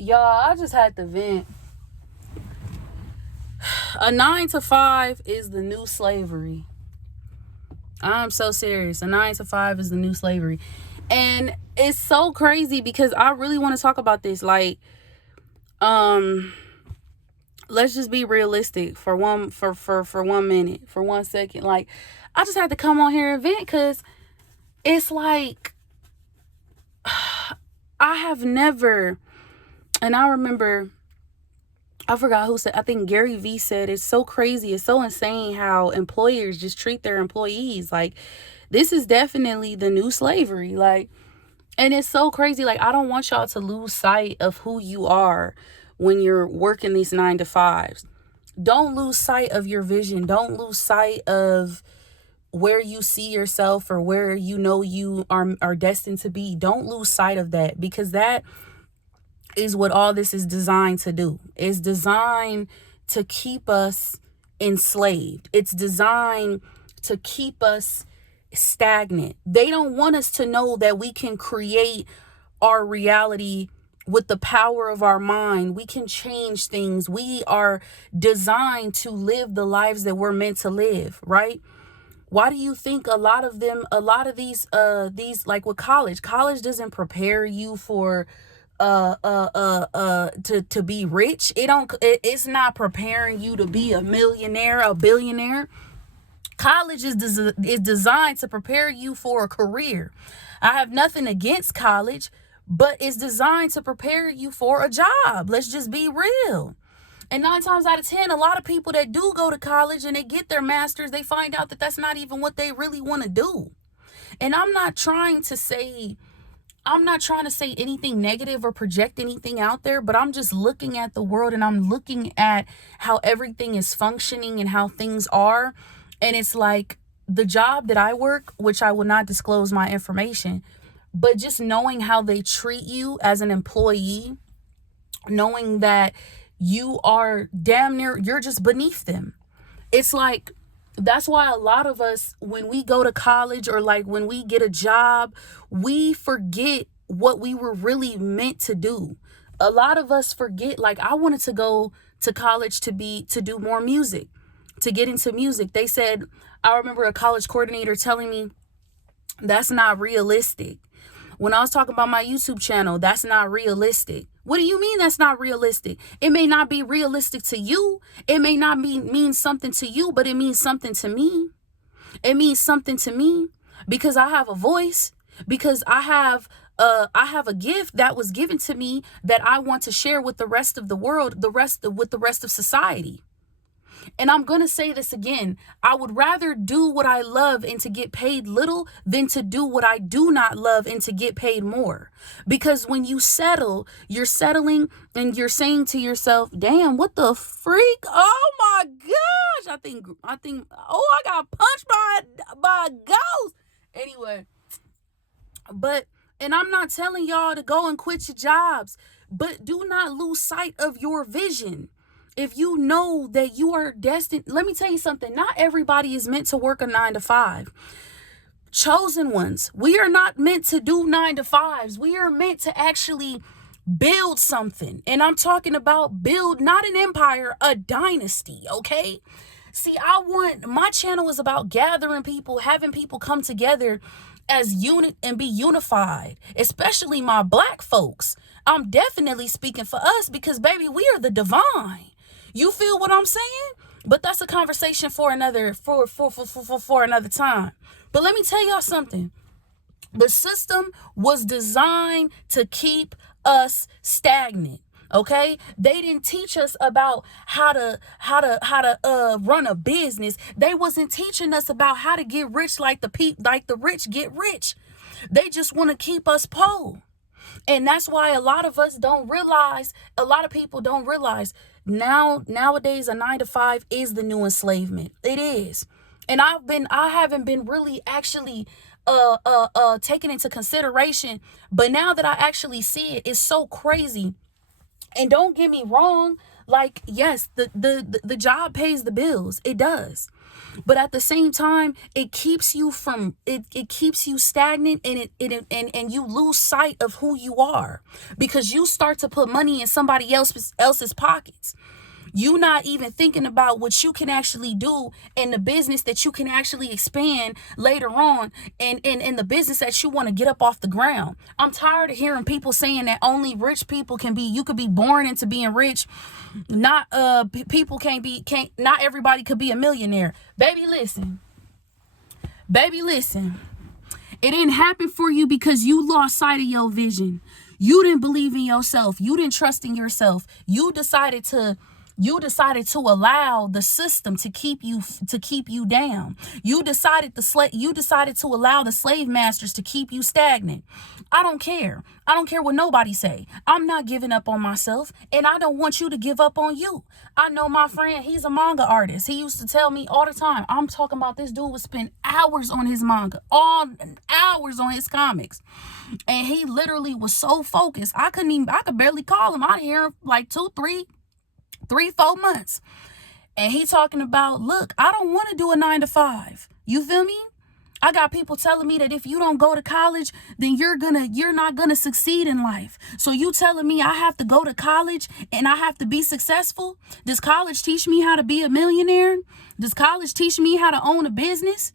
Y'all, I just had to vent. A 9 to 5 is the new slavery. I'm so serious. A 9 to 5 is the new slavery. And it's so crazy because I really want to talk about this. Like, let's just be realistic for 1 minute, for 1 second. Like, I just had to come on here and vent because it's like I have never, and I remember, I forgot who said, I think Gary Vee said, it's so crazy, it's so insane how employers just treat their employees. Like, this is definitely the new slavery. Like, and it's so crazy. Like, I don't want y'all to lose sight of who you are when you're working these 9 to 5s. Don't lose sight of your vision. Don't lose sight of where you see yourself or where you know you are destined to be. Don't lose sight of that, because that is what all this is designed to do. It's designed to keep us enslaved. It's designed to keep us stagnant. They don't want us to know that we can create our reality with the power of our mind. We can change things. We are designed to live the lives that we're meant to live, right? Why do you think a lot of these like with college doesn't prepare you for to be rich? It's not preparing you to be a millionaire, a billionaire. College is designed to prepare you for a career. I have nothing against college, but it's designed to prepare you for a job. Let's just be real. And 9 times out of 10, a lot of people that do go to college and they get their masters, they find out that that's not even what they really want to do. And I'm not trying to say anything negative or project anything out there, but I'm just looking at the world and I'm looking at how everything is functioning and how things are. And it's like the job that I work, which I will not disclose my information, but just knowing how they treat you as an employee, knowing that you are damn near, you're just beneath them. It's like, that's why a lot of us, when we go to college or like when we get a job, we forget what we were really meant to do. A lot of us forget, like, I wanted to go to college to do more music, to get into music. They said, I remember a college coordinator telling me, that's not realistic. When I was talking about my YouTube channel, that's not realistic. What do you mean that's not realistic? It may not be realistic to you. It may not mean something to you, but it means something to me. It means something to me because I have a voice, because I have a gift that was given to me that I want to share with the rest of the world, with the rest of society. And I'm going to say this again. I would rather do what I love and to get paid little than to do what I do not love and to get paid more. Because when you settle, you're settling and you're saying to yourself, damn, what the freak? Oh my gosh. I think, I got punched by a ghost. Anyway, and I'm not telling y'all to go and quit your jobs, but do not lose sight of your vision. If you know that you are destined, let me tell you something. Not everybody is meant to work a 9 to 5. Chosen ones. We are not meant to do 9 to 5s. We are meant to actually build something. And I'm talking about build, not an empire, a dynasty, okay? See, my channel is about gathering people, having people come together as unit and be unified, especially my Black folks. I'm definitely speaking for us because, baby, we are the divine. You feel what I'm saying? But that's a conversation for another time. But let me tell y'all something. The system was designed to keep us stagnant. Okay, they didn't teach us about how to run a business. They wasn't teaching us about how to get rich like the rich get rich. They just want to keep us poor. And that's why a lot of us don't realize, a lot of people don't realize nowadays a 9 to 5 is the new enslavement. It is. And I haven't been really actually taken into consideration, but now that I actually see it, it's so crazy. And don't get me wrong, like, yes, the job pays the bills. It does. But at the same time, it keeps you from it keeps you stagnant, and and you lose sight of who you are, because you start to put money in somebody else's pockets. You not even thinking about what you can actually do in the business that you can actually expand later on, and in the business that you want to get up off the ground. I'm tired of hearing people saying that only rich people you could be born into being rich. Not people can't not everybody could be a millionaire. Baby, listen. Baby, listen. It didn't happen for you because you lost sight of your vision. You didn't believe in yourself. You didn't trust in yourself. You decided to allow the system to keep you down. You decided to allow the slave masters to keep you stagnant. I don't care. I don't care what nobody say. I'm not giving up on myself, and I don't want you to give up on you. I know my friend, he's a manga artist. He used to tell me all the time, I'm talking about this dude would spend hours on his manga, hours on his comics. And he literally was so focused. I could barely call him. I'd hear him like 3-4 months. And he talking about, look, I don't want to do a 9 to 5. You feel me? I got people telling me that if you don't go to college, then you're not gonna succeed in life. So you telling me I have to go to college and I have to be successful? Does college teach me how to be a millionaire? Does college teach me how to own a business?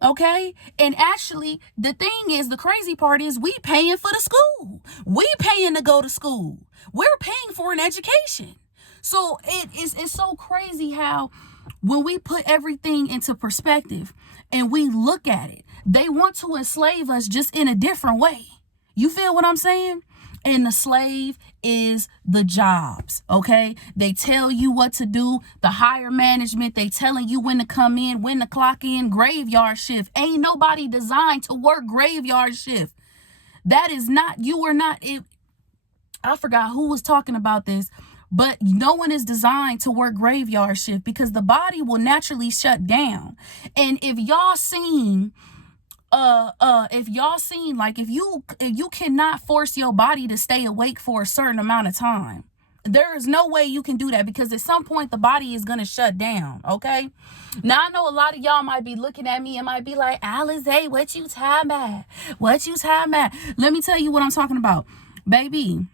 Okay. And actually, the crazy part is we paying for the school. We paying to go to school. We're paying for an education. So it's so crazy how when we put everything into perspective and we look at it, they want to enslave us just in a different way. You feel what I'm saying? And the slave is the jobs, okay? They tell you what to do. The higher management, they telling you when to come in, when to clock in, graveyard shift. Ain't nobody designed to work graveyard shift. That is not, you are not, I forgot who was talking about this, but no one is designed to work graveyard shift because the body will naturally shut down. And if y'all seen, like if you cannot force your body to stay awake for a certain amount of time, there is no way you can do that because at some point the body is going to shut down. Okay. Now I know a lot of y'all might be looking at me and might be like, Alize, what you time at? What you time at? Let me tell you what I'm talking about, baby.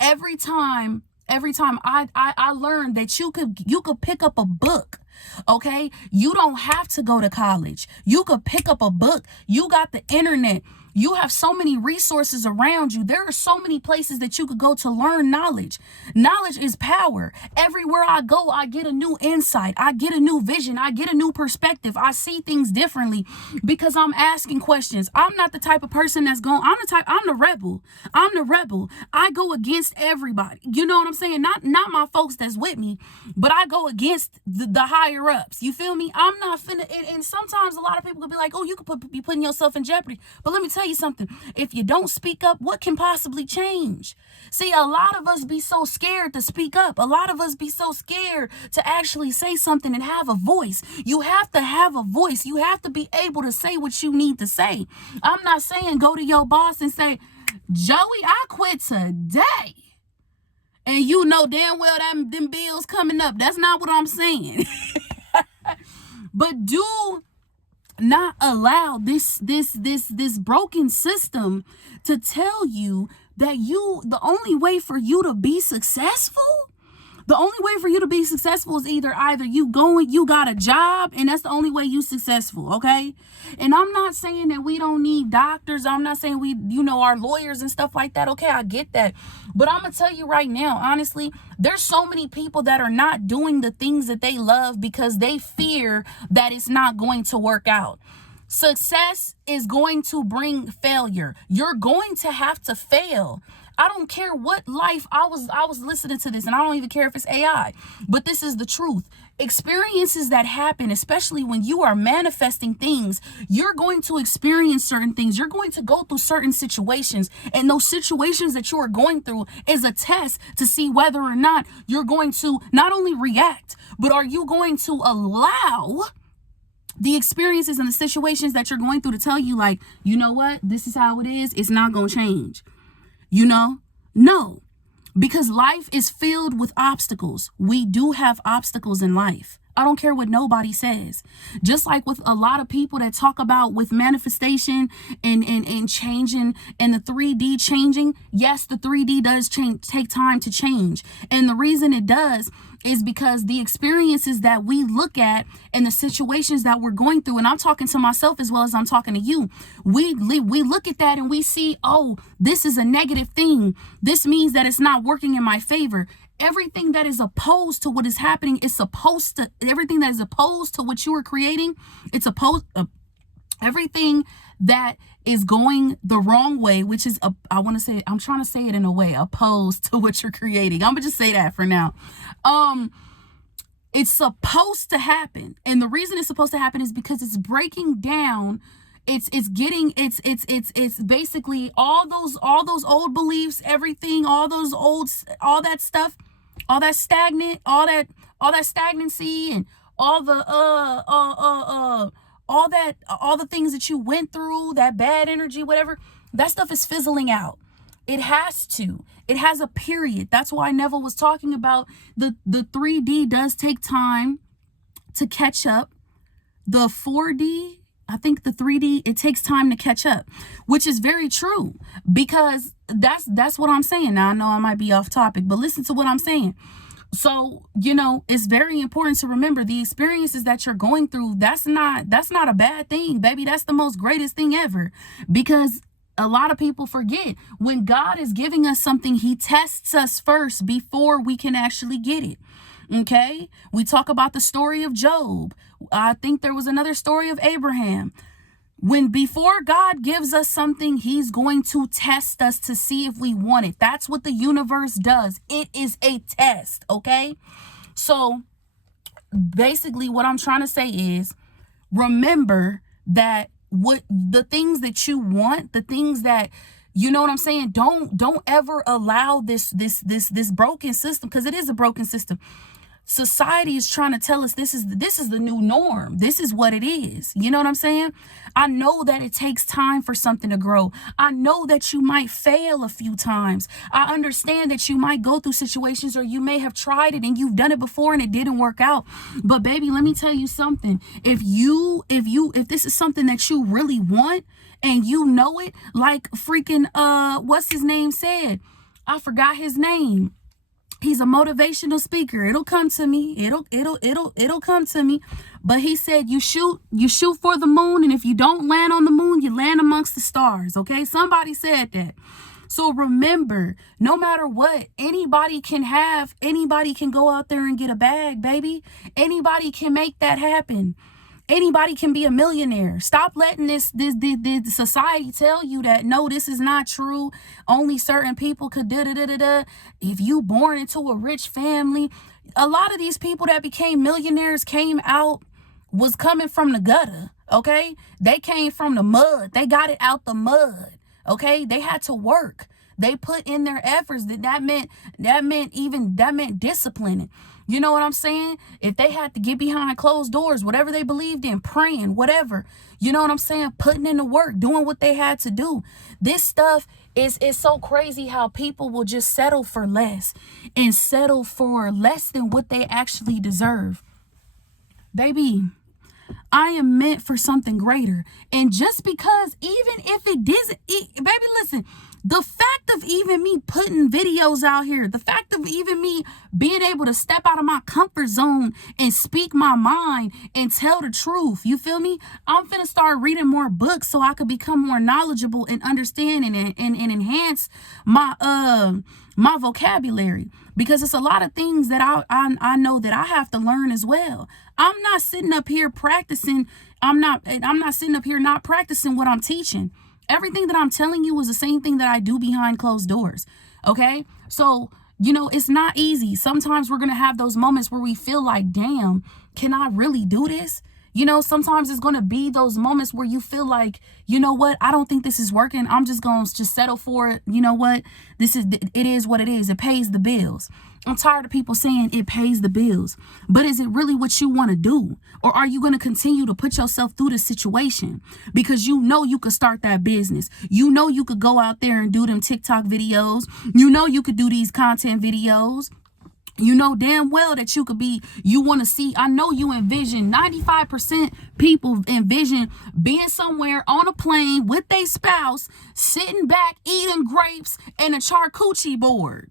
Every time I learned that you could pick up a book. Okay. You don't have to go to college. You could pick up a book. You got the internet. You have so many resources around you. There are so many places that you could go to learn knowledge. Knowledge is power. Everywhere I go, I get a new insight. I get a new vision. I get a new perspective. I see things differently because I'm asking questions. I'm not the type of person I'm the rebel. I'm the rebel. I go against everybody. You know what I'm saying? Not my folks that's with me, but I go against the higher ups. You feel me? I'm not finna, and sometimes a lot of people could be like, oh, you could be putting yourself in jeopardy. But let me tell you something. If you don't speak up, what can possibly change? See, a lot of us be so scared to speak up. A lot of us be so scared to actually say something and have a voice. You have to have a voice. You have to be able to say what you need to say. I'm not saying go to your boss and say, Joey, I quit today. And you know damn well them bills coming up. That's not what I'm saying. But do not allow this broken system to tell you that the only way for you to be successful is either you got a job and that's the only way you successful. Okay. And I'm not saying that we don't need doctors. I'm not saying our lawyers and stuff like that. Okay. I get that. But I'm going to tell you right now, honestly, there's so many people that are not doing the things that they love because they fear that it's not going to work out. Success is going to bring failure. You're going to have to fail. I don't care what life. I was listening to this and I don't even care if it's AI, but this is the truth. Experiences that happen, especially when you are manifesting things, you're going to experience certain things. You're going to go through certain situations, and those situations that you are going through is a test to see whether or not you're going to not only react, but are you going to allow the experiences and the situations that you're going through to tell you, like, you know what, this is how it is. It's not going to change. No, because life is filled with obstacles. We do have obstacles in life. I don't care what nobody says. Just like with a lot of people that talk about with manifestation and changing and the 3D changing. Yes, the 3D does take time to change. And the reason it does is because the experiences that we look at and the situations that we're going through, and I'm talking to myself as well as I'm talking to you, we look at that and we see, oh, this is a negative thing. This means that it's not working in my favor. Everything that is opposed to what is happening is supposed to, everything that is opposed to what you are creating, it's opposed, everything that is going the wrong way, which is, I'm trying to say it in a way, opposed to what you're creating. I'm gonna just say that for now. It's supposed to happen. And the reason it's supposed to happen is because it's breaking down. It's basically all those old beliefs, everything, all that stuff, all that stagnancy and all the things that you went through, that bad energy, whatever, that stuff is fizzling out. It has to. It has a period. That's why Neville was talking about the 3D does take time to catch up. The 4D, I think the 3D, it takes time to catch up, which is very true, because that's what I'm saying. Now, I know I might be off topic, but listen to what I'm saying. So, it's very important to remember the experiences that you're going through. That's not a bad thing, baby. That's the most greatest thing ever, because a lot of people forget when God is giving us something, he tests us first before we can actually get it. Okay. We talk about the story of Job. I think there was another story of Abraham. Before God gives us something, he's going to test us to see if we want it. That's what the universe does. It is a test. Okay. So basically what I'm trying to say is, remember that what the things that you want, the things that, you know what I'm saying? Don't ever allow this broken system, because it is a broken system. Society is trying to tell us this is the new norm. This is what it is. You know what I'm saying? I know that it takes time for something to grow. I know that you might fail a few times. I understand that you might go through situations, or you may have tried it and you've done it before and it didn't work out. But baby, let me tell you something. If this is something that you really want and you know it, like freaking what's his name said? I forgot his name. He's a motivational speaker. It'll come to me. It'll come to me. But he said, you shoot for the moon, and if you don't land on the moon, you land amongst the stars. Okay? Somebody said that. So remember, no matter what, anybody can go out there and get a bag, baby. Anybody can make that happen. Anybody can be a millionaire. Stop letting this society tell you that, no, this is not true. Only certain people could da-da-da-da-da. If you born into a rich family, a lot of these people that became millionaires was coming from the gutter, okay? They came from the mud. They got it out the mud, okay? They had to work. They put in their efforts. That meant disciplining. You know what I'm saying? If they had to get behind closed doors, whatever they believed in, praying, whatever, you know what I'm saying? Putting in the work, doing what they had to do. This stuff is so crazy how people will just settle for less and settle for less than what they actually deserve. Baby, I am meant for something greater. And just because, even if it doesn't, baby, listen, the fact of even me putting videos out here, the fact of even me being able to step out of my comfort zone and speak my mind and tell the truth, you feel me? I'm finna start reading more books so I could become more knowledgeable and understand and enhance my vocabulary, because it's a lot of things that I know that I have to learn as well. I'm not sitting up here practicing. I'm not sitting up here not practicing what I'm teaching. Everything that I'm telling you is the same thing that I do behind closed doors. Okay. So, it's not easy. Sometimes we're going to have those moments where we feel like, damn, can I really do this? Sometimes it's going to be those moments where you feel like, you know what? I don't think this is working. I'm just going to just settle for it. You know what? It is what it is. It pays the bills. I'm tired of people saying it pays the bills. But is it really what you want to do? Or are you going to continue to put yourself through the situation because you could start that business? You could go out there and do them TikTok videos. You could do these content videos. You know damn well that you want to see, I know you envision, 95% people envision being somewhere on a plane with their spouse, sitting back, eating grapes and a charcuterie board.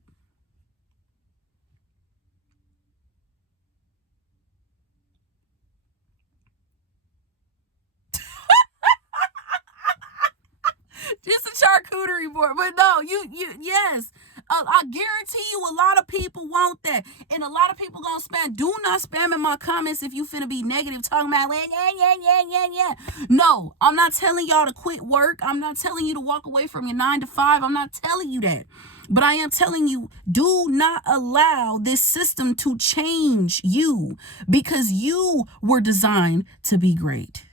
Just a charcuterie board. But no, yes. I guarantee you a lot of people want that. And a lot of people gonna spam. Do not spam in my comments if you finna be negative, talking about, well, yeah. No, I'm not telling y'all to quit work. I'm not telling you to walk away from your 9 to 5. I'm not telling you that. But I am telling you, do not allow this system to change you, because you were designed to be great.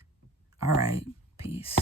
All right. Peace.